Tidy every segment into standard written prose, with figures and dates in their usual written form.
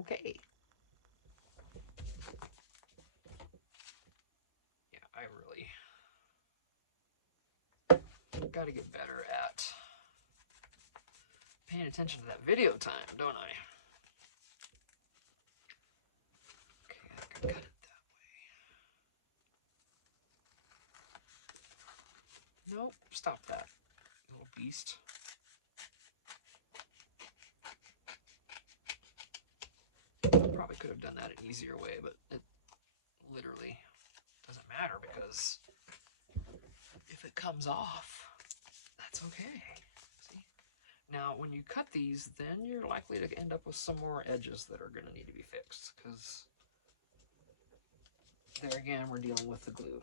okay. Yeah, I really got to get better at paying attention to that video time, don't I? Okay, I can cut it that way. Nope, stop that, little beast. Probably could have done that an easier way, but it literally doesn't matter because if it comes off, that's okay. See? Now, when you cut these, then you're likely to end up with some more edges that are going to need to be fixed because there again, we're dealing with the glue.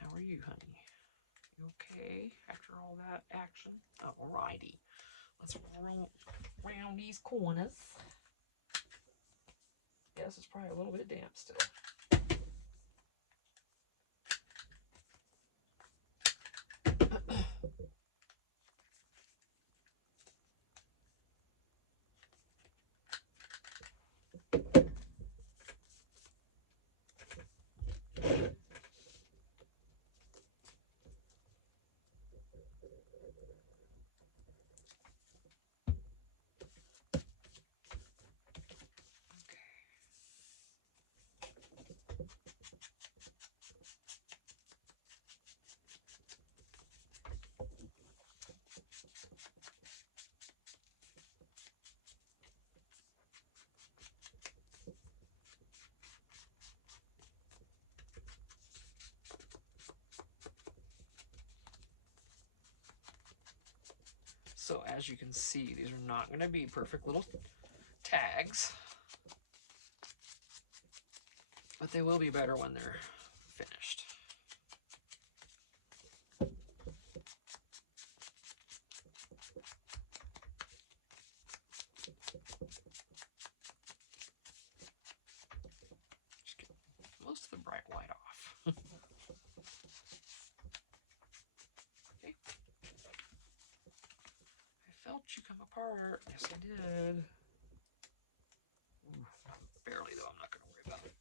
How are you, honey? You okay after all that action? Alrighty. Let's round these corners. Yes, it's probably a little bit damp still. So as you can see, these are not going to be perfect little tags, but they will be better when they're finished. Just get most of the bright white off. Okay. I felt you come apart. Yes, I did. Ooh, barely, though. I'm not going to worry about it.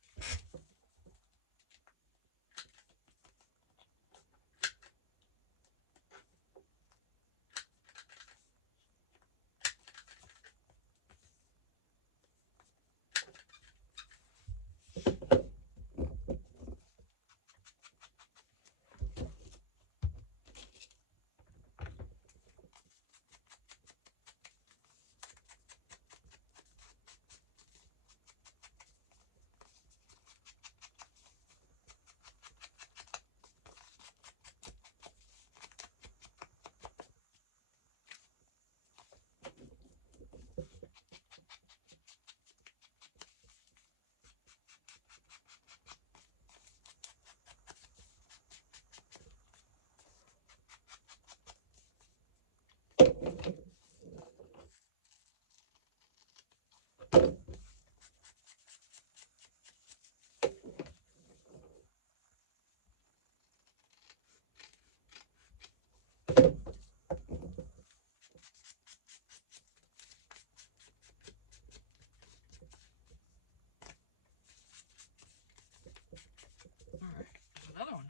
Alright, there's another one.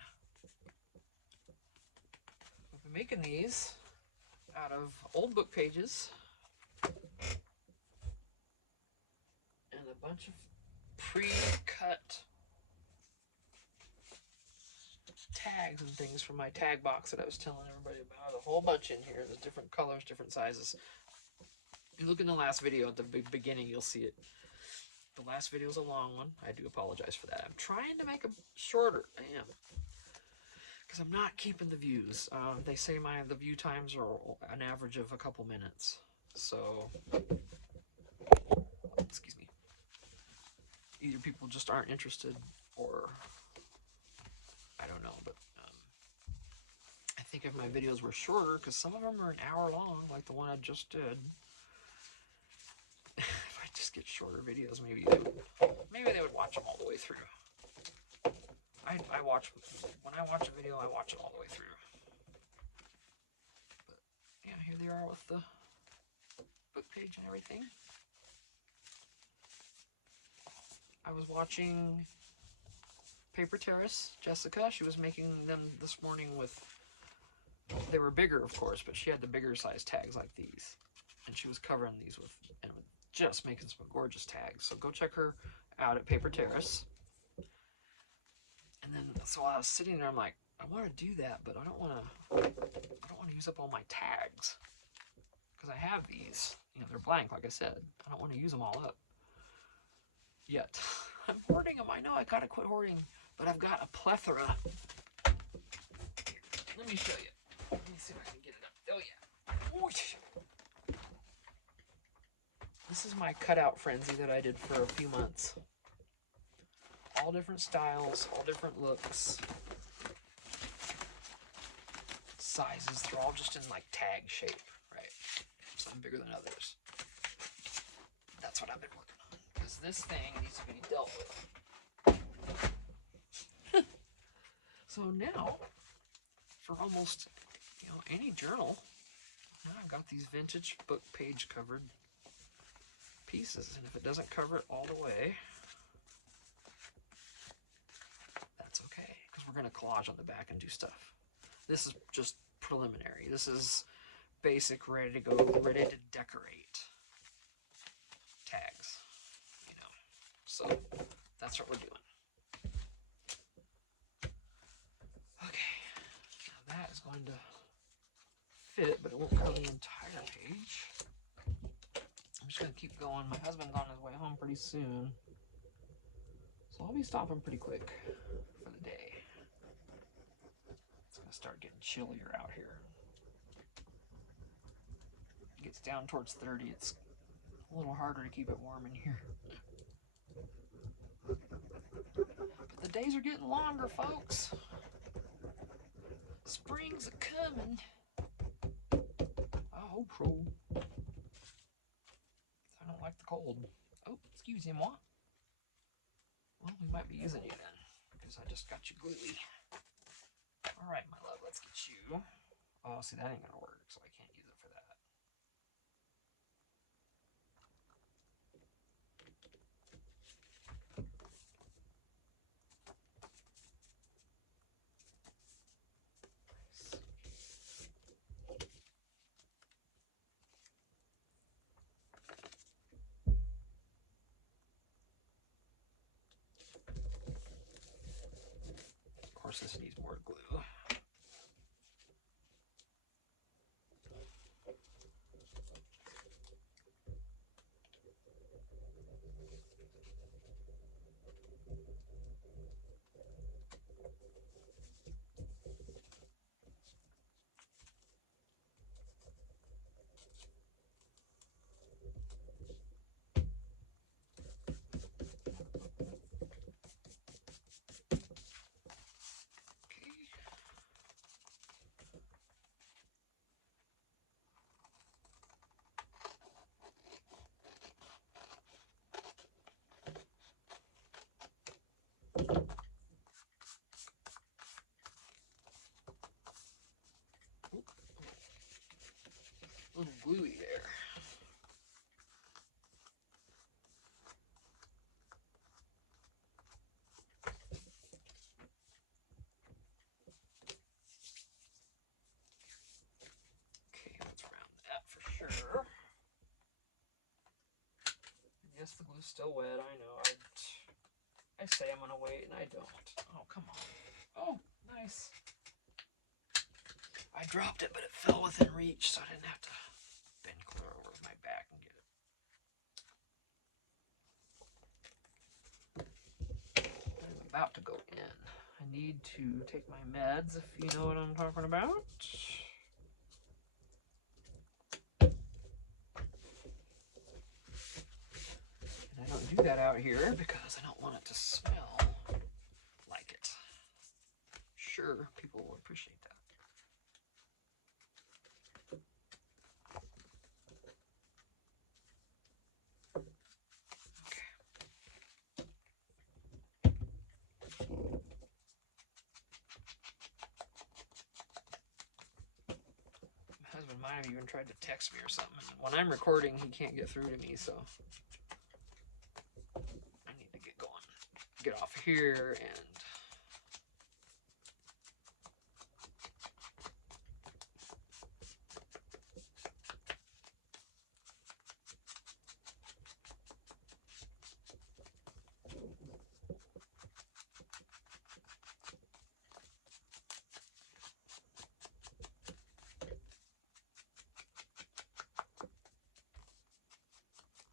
I've been making these out of old book pages and a bunch of pre-cut tags and things from my tag box that I was telling everybody about. A whole bunch in here. There's different colors, different sizes. If you look in the last video at the beginning, you'll see it. The last video is a long one. I do apologize for that. I'm trying to make them shorter. I am. Because I'm not keeping the views. They say the view times are an average of a couple minutes. So, excuse me. Either people just aren't interested or I don't know, but I think if my videos were shorter, because some of them are an hour long, like the one I just did, if I just just get shorter videos. Maybe they would watch them all the way through. I watch, when I watch a video, I watch it all the way through. But yeah, here they are with the book page and everything. I was watching Paper Terrace, Jessica. She was making them this morning with, they were bigger, of course, but she had the bigger size tags like these. And she was covering these with, and just making some gorgeous tags. So go check her out at Paper Terrace. And then, so I was sitting there, I'm like, I want to do that, but I don't want to use up all my tags. Because I have these, you know, they're blank, like I said. I don't want to use them all up yet. I'm hoarding them. I know I gotta quit hoarding, but I've got a plethora. Let me show you. Let me see if I can get it up. Oh yeah. Ooh. This is my cutout frenzy that I did for a few months. All different styles, all different looks, sizes. They're all just in like tag shape, right? Some bigger than others. That's what I've been working on, because this thing needs to be dealt with. So now, for almost, you know, any journal, now I've got these vintage book page covered pieces, and if it doesn't cover it all the way, that's okay, because we're going to collage on the back and do stuff. This is just preliminary. This is basic, ready to go, ready to decorate tags, you know. So that's what we're doing. Okay, now that is going to fit, but it won't cover the entire page. I'm just going to keep going. My husband's on his way home pretty soon, so I'll be stopping pretty quick for the day. It's going to start getting chillier out here. It gets down towards 30. It's a little harder to keep it warm in here. But the days are getting longer, folks. Spring's a-coming. I hope so. I don't like the cold. Oh, excusez-moi. Well, we might be using you then, because I just got you gluey. Alright, my love, let's get you. Oh, see, that ain't gonna work, so I can't use it for that. Of course, this needs more glue. A little gluey there. Okay, let's round that for sure. I guess the glue's still wet, I know. I say I'm gonna wait and I don't. Oh, come on. Oh, nice. I dropped it, but it fell within reach, so I didn't have to bend clear over my back and get it. I'm about to go in. I need to take my meds, if you know what I'm talking about. And I don't do that out here because I don't want it to smell like it. Sure, people will appreciate that. might have even tried to text me or something. And when I'm recording, he can't get through to me, so I need to get going. Get off here and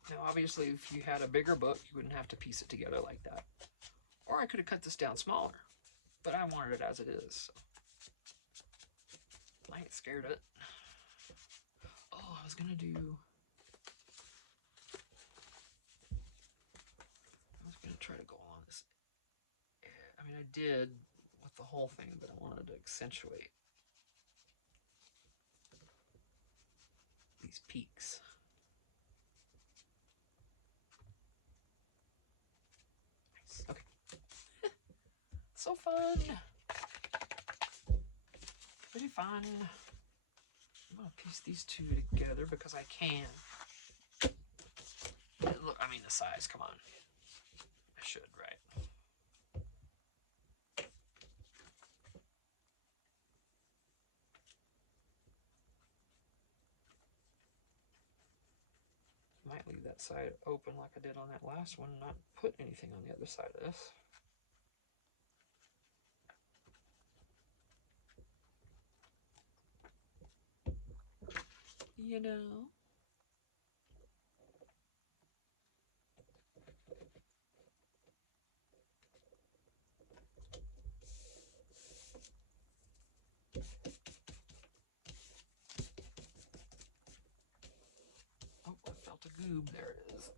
now obviously if you had a bigger book, you wouldn't have to piece it together like that. Or I could have cut this down smaller, but I wanted it as it is. So. I ain't scared of it. Oh, I was gonna try to go along this. I mean, I did with the whole thing, but I wanted to accentuate these peaks. Nice. Okay. So fun. Pretty fun. I'm gonna piece these two together because I can. Look, I mean the size, come on. I should, right? Might leave that side open like I did on that last one, not put anything on the other side of this. You know. Oh, I felt a goob. There it is.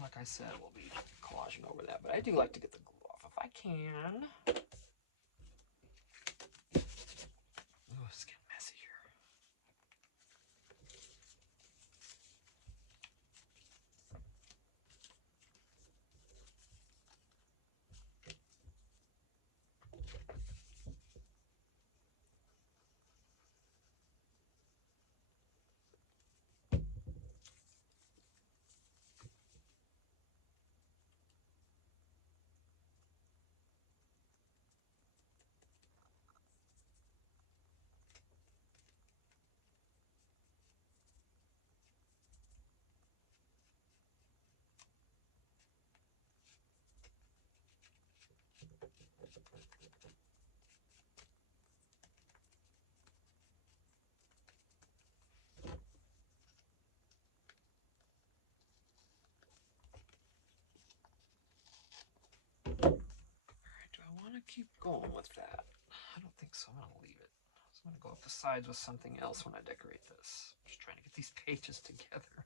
Like I said, we'll be collaging over that, but I do like to get the glue off if I can. Oh, it's getting messy here. Keep going with that. I don't think so. I'm going to leave it. So I'm going to go up the sides with something else when I decorate this. I'm just trying to get these pages together.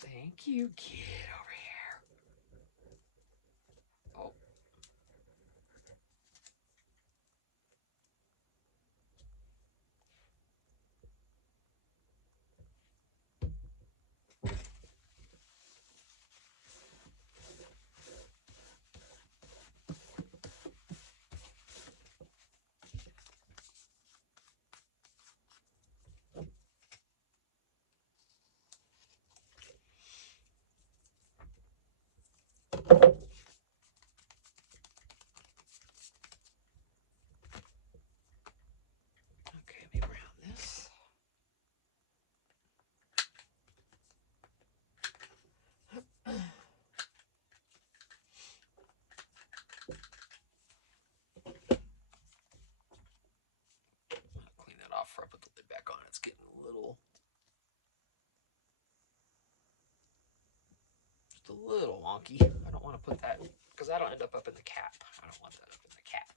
Thank you, kid over here. Oh. Okay, maybe around this. Clean that off before I put the lid back on. It's getting a little, just a little wonky. I don't want to put that, because that'll end up in the cap. I don't want that up in the cap.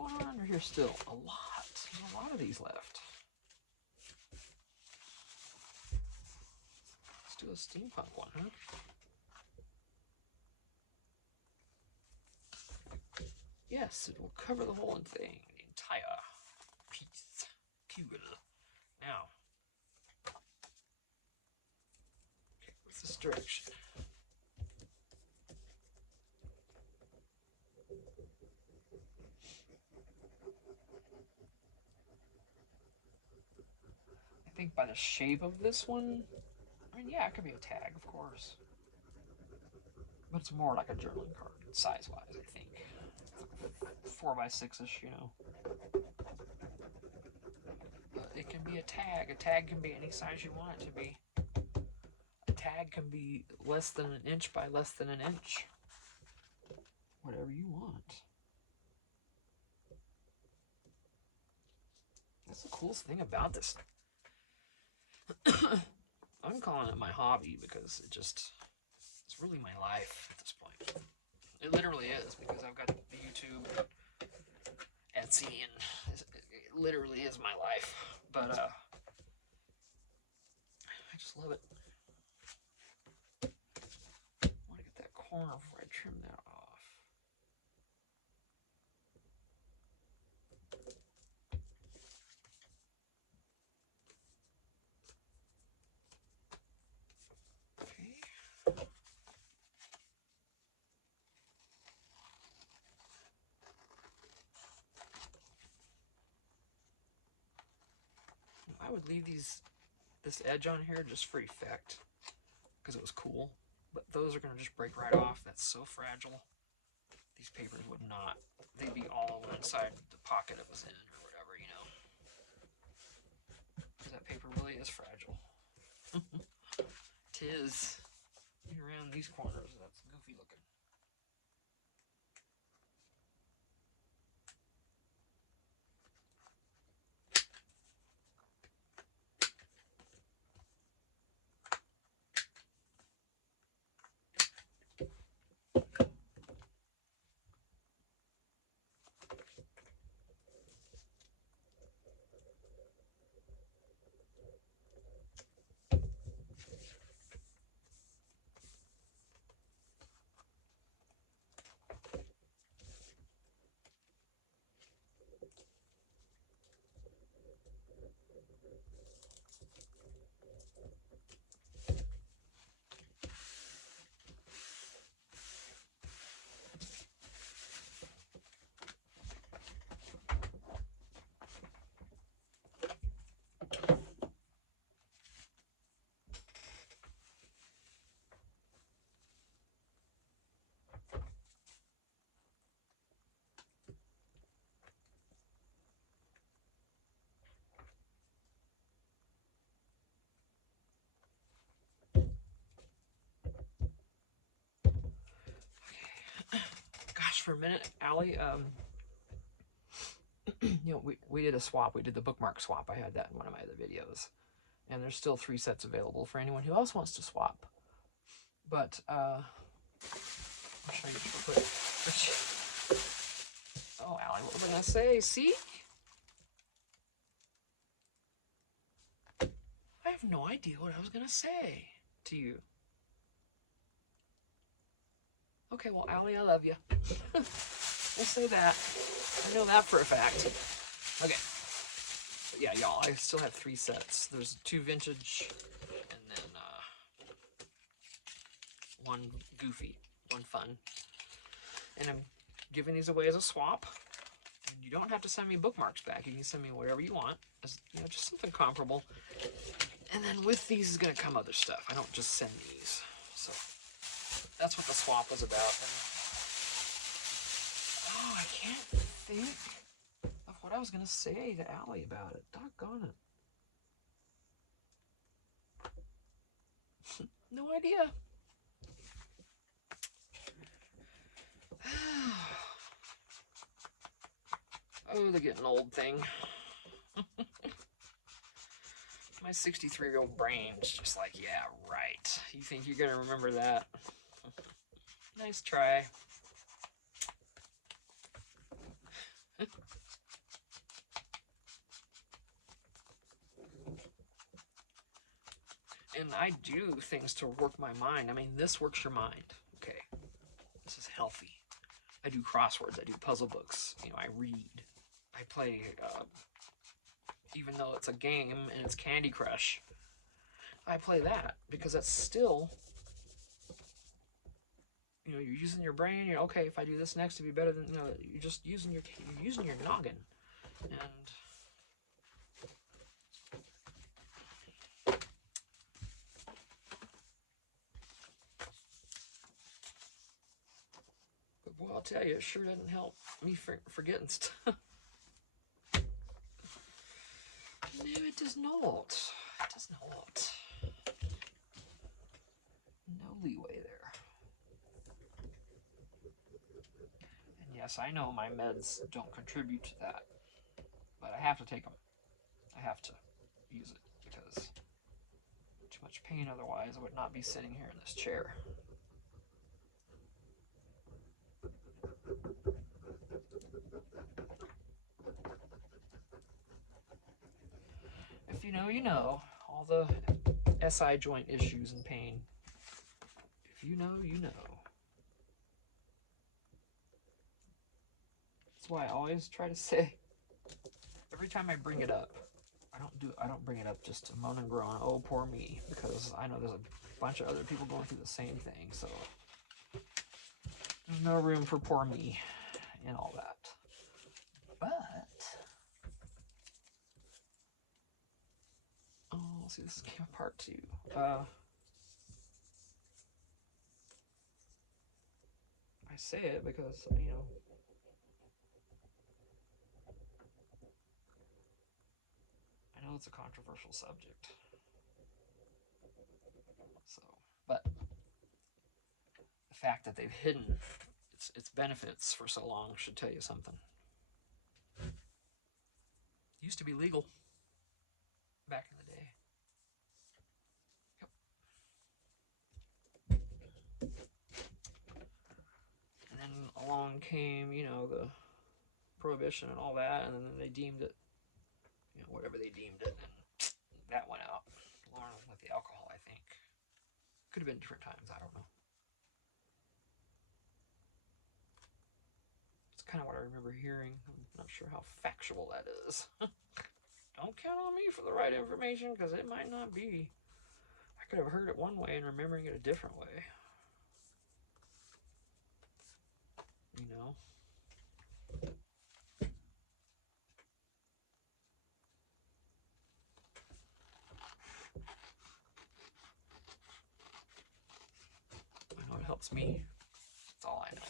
going on under here still? A lot. There's a lot of these left. Let's do a steampunk one, huh? Yes, it will cover the whole thing, the entire piece. Cool. Now, okay, what's this direction? I think by the shape of this one, I mean, yeah, it could be a tag, of course. But it's more like a journaling card, size-wise, I think. 4x6-ish, you know. But it can be a tag. A tag can be any size you want it to be. A tag can be less than an inch by less than an inch. Whatever you want. That's the coolest thing about this. I'm calling it my hobby because it's really my life at this point. It literally is, because I've got the YouTube, Etsy, and it literally is my life. But I just love it. I want to get that corner before I trim that off. Okay. I would leave this edge on here just for effect, because it was cool. But those are going to just break right off. That's so fragile. These papers would not. They'd be all inside the pocket it was in or whatever, you know. Because that paper really is fragile. Tis. Around these corners, that's goofy looking. Gosh, for a minute, Allie, you know, we did a swap. We did the bookmark swap. I had that in one of my other videos. And there's still 3 sets available for anyone who else wants to swap. But, I'll show you real quick. Oh, Allie, what was I going to say? See? I have no idea what I was going to say to you. Okay, well, Allie, I love you. We'll say that. I know that for a fact. Okay. But yeah, y'all, I still have 3 sets. There's 2 vintage, and then 1 goofy, 1 fun. And I'm giving these away as a swap. And you don't have to send me bookmarks back. You can send me whatever you want. You know, just something comparable. And then with these is going to come other stuff. I don't just send these. So that's what the swap was about. And, oh, I can't think of what I was going to say to Allie about it. Doggone it. No idea. Oh, the getting old thing. My 63-year-old brain's just like, yeah, right. You think you're going to remember that? Nice try. And I do things to work my mind. I mean, this works your mind. Okay, this is healthy. I do crosswords. I do puzzle books. You know, I read. I play, even though it's a game and it's Candy Crush, I play that because that's still, you know, you're using your brain. You're okay. If I do this next, to be better than, you know, you're just using your noggin. And but boy, I'll tell you, it sure doesn't help me forgetting stuff. No, it does not. It does not. No leeway there. And yes, I know my meds don't contribute to that, but I have to take them. I have to use it because too much pain otherwise I would not be sitting here in this chair. If you know, you know. All the SI joint issues and pain. If you know, you know. That's why I always try to say, every time I bring it up, I don't bring it up just to moan and groan, oh poor me, because I know there's a bunch of other people going through the same thing, so there's no room for poor me and all that. But oh, see, this is game part 2. I say it because, you know, I know it's a controversial subject. So, but the fact that they've hidden its benefits for so long should tell you something. It used to be legal back in the day. Yep. And then along came, you know, the prohibition and all that, and then they deemed it, you know, whatever they deemed it, and that went out along with the alcohol, I think. Could have been different times, I don't know. It's kind of what I remember hearing. I'm not sure how factual that is. Don't count on me for the right information, because it might not be. I could have heard it one way and remembering it a different way. You know? I know it helps me. That's all I know.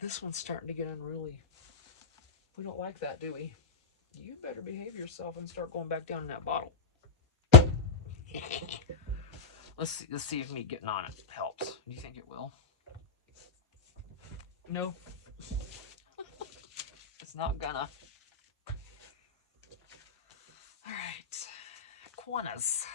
This one's starting to get unruly. We don't like that, do we? You better behave yourself and start going back down in that bottle. Let's see if me getting on it helps. Do you think it will? No. It's not gonna. Alright. Iguanas.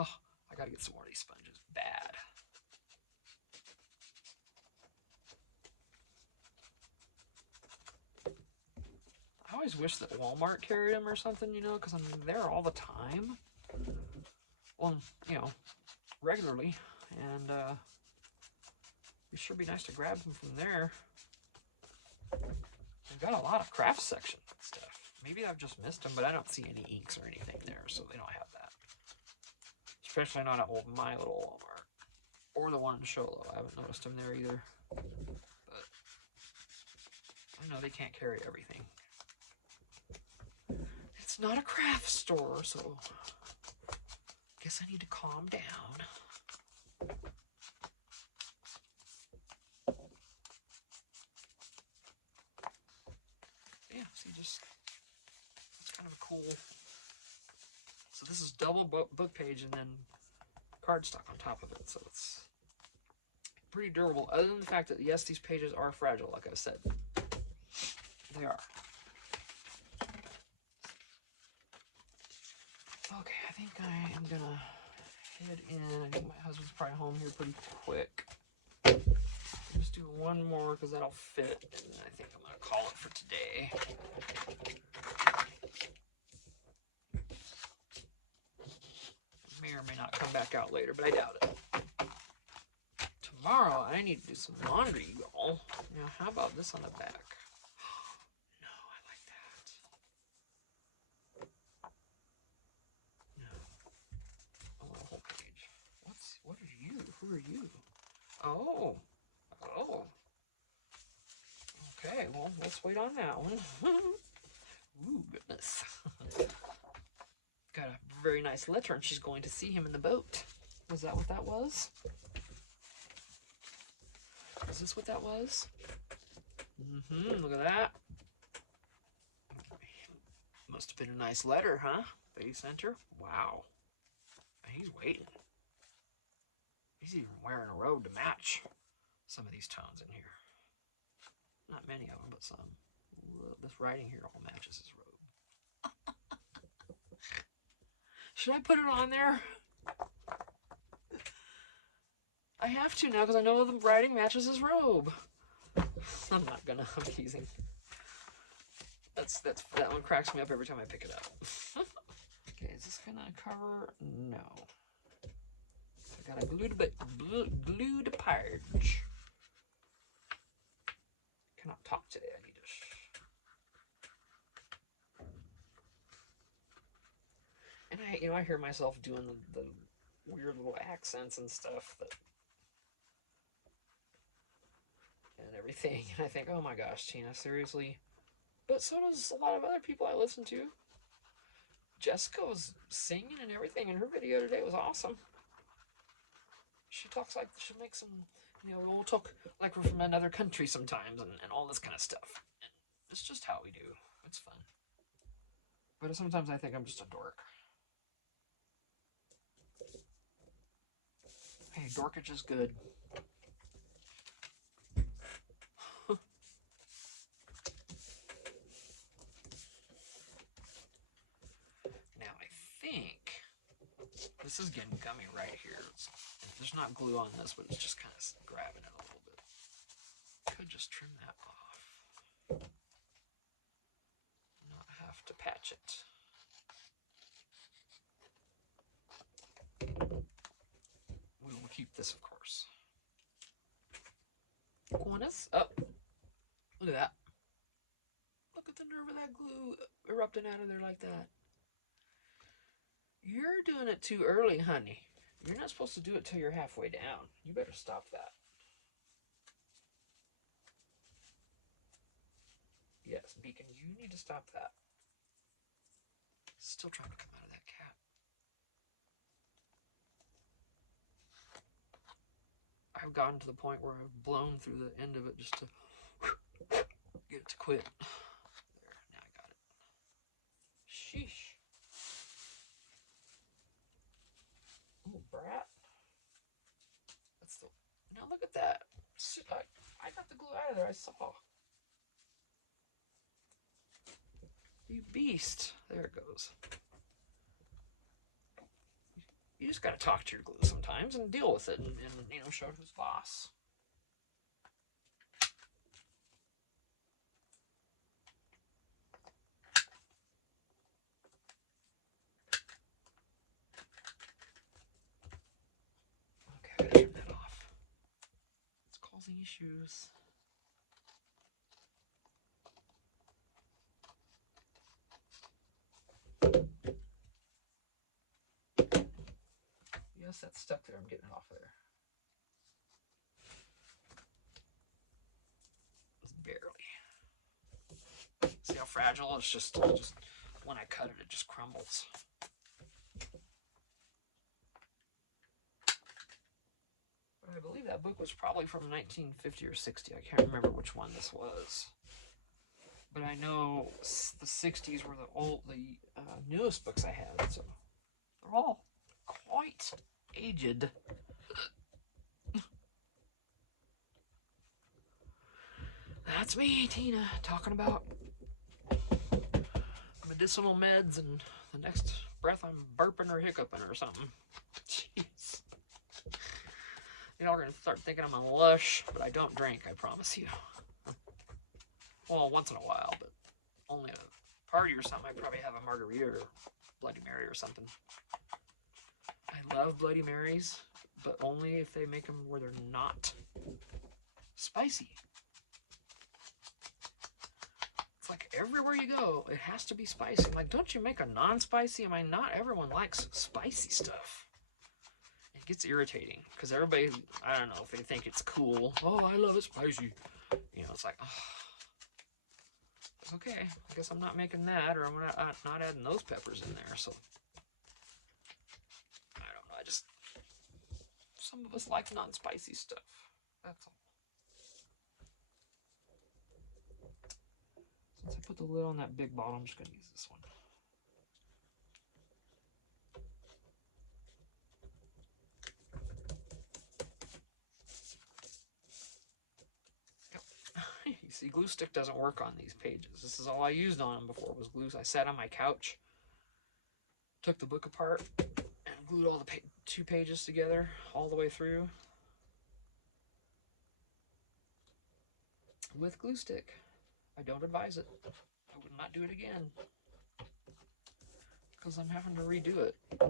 Oh, I gotta get some more of these sponges. Bad. I always wish that Walmart carried them or something, you know, because I'm there all the time. Well, you know, regularly. And it'd sure be nice to grab them from there. They've got a lot of craft section stuff. Maybe I've just missed them, but I don't see any inks or anything there, so they don't have that. Especially not at my little Walmart. Or the one in Sholo. I haven't noticed them there either. But I know they can't carry everything. It's not a craft store, so guess I need to calm down. Yeah, see, just it's kind of a cool. So this is double book page and then cardstock on top of it, so it's pretty durable. Other than the fact that yes, these pages are fragile, like I said, they are. Okay, I think I am gonna head in. I think my husband's probably home here pretty quick. Just do one more because that'll fit, and I think I'm gonna call it for today. May or may not come back out later, but I doubt it. Tomorrow I need to do some laundry, y'all. Now, how about this on the back? No, I like that. No, I want a whole page. What are you? Who are you? Oh. Oh. Okay, well, let's wait on that one. Ooh, goodness. Got a very nice letter, and she's going to see him in the boat. Was that what that was? Is this what that was? Look at that. Must have been a nice letter, huh? That he sent her? Wow. He's waiting. He's even wearing a robe to match some of these tones in here. Not many of them, but some. This writing here all matches his robe. Should I put it on there? I have to now because I know the writing matches his robe. I'm not gonna. I'm teasing. That one cracks me up every time I pick it up. Okay, is this gonna cover? No. I got a glued page. Cannot talk today. I need to. And I hear myself doing the weird little accents and stuff and everything, and I think, oh my gosh, Tina, seriously. But so does a lot of other people I listen to. Jessica was singing and everything, and her video today was awesome. She talks like she makes some, we'll talk like we're from another country sometimes, and all this kind of stuff. And it's just how we do. It's fun. But sometimes I think I'm just a dork. Hey, dorkage is good. Now I think this is getting gummy right here. There's not glue on this, but it's just kind of grabbing it a little bit. Could just trim that off. Not have to patch it. We will keep this, of course. Goodness. Oh, look at that. Look at the nerve of that glue erupting out of there like that. You're doing it too early, honey. You're not supposed to do it till you're halfway down. You better stop that. Yes, Beacon, you need to stop that. Still trying to come out of that cap. I've gotten to the point where I've blown through the end of it just to get it to quit. There, now I got it. Sheesh. Ooh, brat. Now look at that. I got the glue out of there, I saw. You beast. There it goes. You just gotta talk to your glue sometimes and deal with it and show who's boss. Okay, I gotta turn that off. It's causing issues. Yes, that's stuck there. I'm getting it off there. It's barely. See how fragile? It's just when I cut it, it just crumbles. But I believe that book was probably from 1950 or 60. I can't remember which one this was. But I know the 60s were the newest books I had, so they're all quite aged. That's me, Tina, talking about medicinal meds and the next breath I'm burping or hiccuping or something. Jeez. Y'all are going to start thinking I'm a lush, but I don't drink, I promise you. Well, once in a while, but only a party or something. I'd probably have a margarita or Bloody Mary or something. I love Bloody Marys, but only if they make them where they're not spicy. It's like everywhere you go, it has to be spicy. I'm like, don't you make a non-spicy? I mean, not everyone likes spicy stuff. It gets irritating because everybody, I don't know if they think it's cool. Oh, I love it spicy. You know, it's like, oh, it's okay. I guess I'm not making that, or I'm not adding those peppers in there. So I don't know. I just, some of us like non-spicy stuff. That's all. Since I put the lid on that big bottle, I'm just going to use this one. You see, glue stick doesn't work on these pages. This is all I used on them before was glue. I sat on my couch, took the book apart, and glued all the two pages together all the way through with glue stick. I don't advise it. I would not do it again because I'm having to redo it. And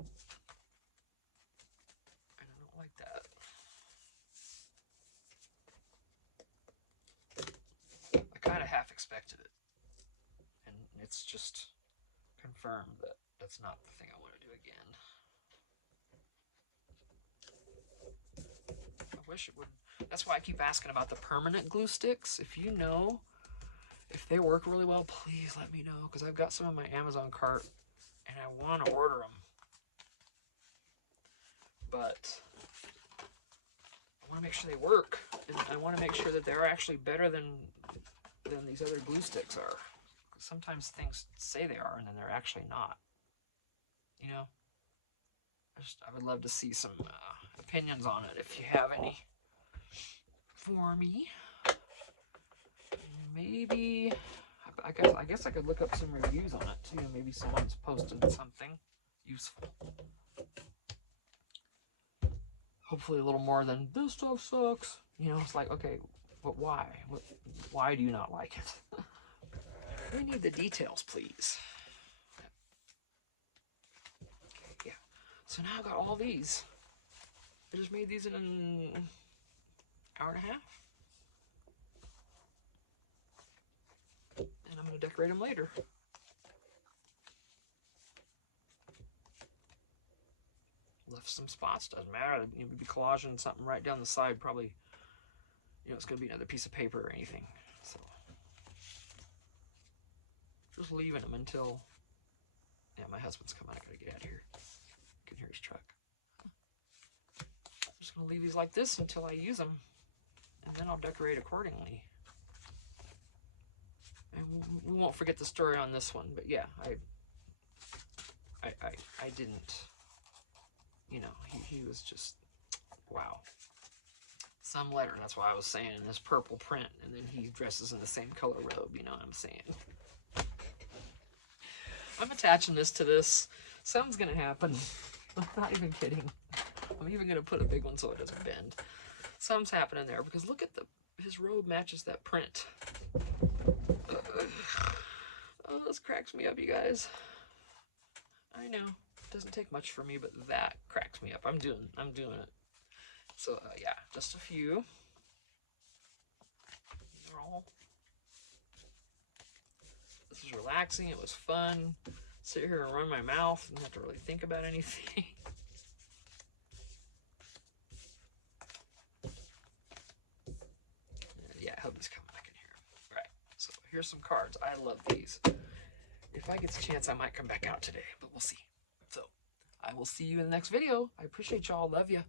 I don't like that. I kind of half expected it. And it's just confirmed that that's not the thing I want to do again. I wish it would. That's why I keep asking about the permanent glue sticks. If you know if they work really well, please let me know, because I've got some in my Amazon cart and I want to order them. But I want to make sure they work, and I want to make sure that they're actually better than these other glue sticks are. Sometimes things say they are and then they're actually not. You know, I would love to see some opinions on it if you have any for me. Maybe I guess I could look up some reviews on it too. Maybe someone's posted something useful. Hopefully a little more than this stuff sucks. You know, it's like, okay, but why? Why do you not like it? We need the details, please. Okay, yeah. So now I've got all these. I just made these in an hour and a half. And I'm going to decorate them later. Left some spots, doesn't matter. You would be collaging something right down the side, probably, you know, it's going to be another piece of paper or anything. So just leaving them until, yeah, my husband's coming. I got to get out of here. You can hear his truck. I'm just going to leave these like this until I use them, and then I'll decorate accordingly. And we won't forget the story on this one, but yeah, I didn't, you know, he was just, wow. Some letter, that's why I was saying, in this purple print, and then he dresses in the same color robe, you know what I'm saying. I'm attaching this to this. Something's gonna happen. I'm not even kidding. I'm even gonna put a big one so it doesn't bend. Something's happening there, because look at his robe matches that print. Oh, this cracks me up, you guys. I know, it doesn't take much for me, but that cracks me up. I'm doing it. So yeah, just a few. These are all. This was relaxing. It was fun. Sit here and run my mouth and not have to really think about anything. Yeah, hubby's coming. I can hear him. Right. So here's some cards. I love these. If I get the chance, I might come back out today, but we'll see. So I will see you in the next video. I appreciate y'all. Love you.